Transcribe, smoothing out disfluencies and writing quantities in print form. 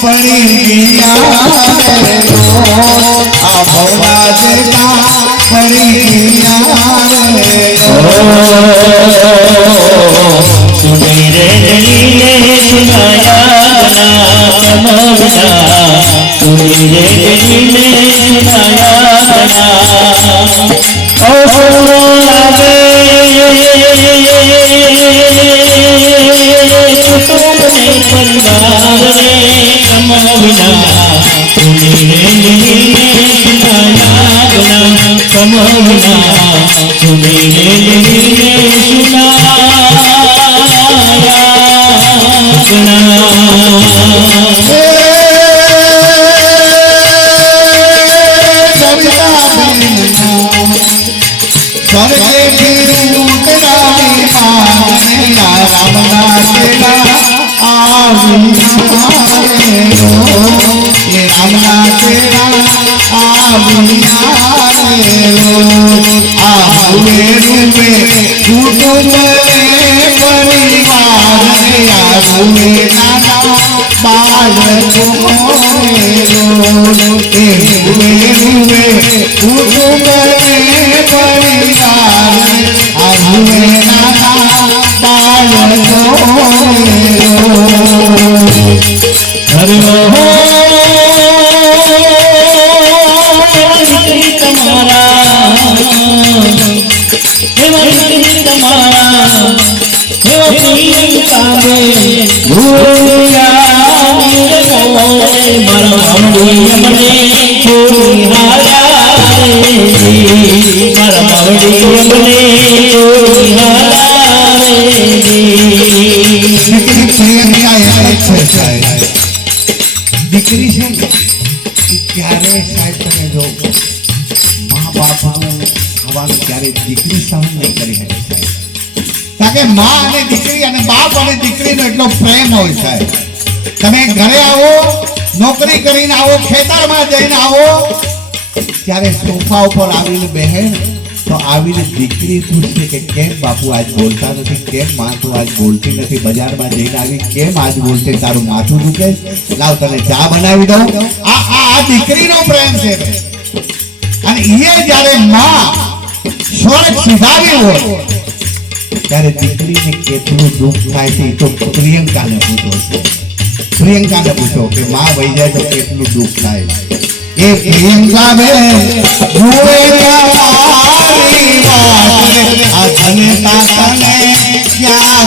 पड़ी गया भवना देता पड़ी गया सुमेरे नीले सुनाया मौला सुमेरे नीले सुनाया ओ आवे तुमने परिवार कमविना सुमेरे नीले सुनाया कमविना सुमेरे नीले सुनाया દીકરી છે ને ક્યારે સાહેબ તમે જો મા બાપનું ખાવાનું ક્યારે દીકરી સહન નહીં કરી શકે સાહેબ, કારણ કે મા અને દીકરી અને બાપ અને દીકરીનો એટલો પ્રેમ હોય સાહેબ. તમે ઘરે આવો, નોકરી કરીને આવો, ખેતરમાં જઈને આવો, ત્યારે સોફા ઉપર આવીને બેહે તો આવીને દીકરી પૂછશે કે કેમ બાપુ આજ બોલતા નથી, કેમ માં તું આજ બોલતી નથી, બજારમાં જઈને આવી કેમ આજ બોલતે, તારું માથું દુખે, લાવ તને ચા બનાવી દઉં. આ દીકરીનો પ્રેમ છે. અને એ જ્યારે માં સ્વર્ગ સિધાવી હોય ત્યારે દીકરીને કેટલું દુઃખ થાય છે એ તો પ્રિયંકાને પૂછો, પ્રિયંકાને પૂછો કે માં વહી જાય તો કેટલું દુઃખ થાય. એ પ્રિયંકા બેન આ જનતા તને ક્યાં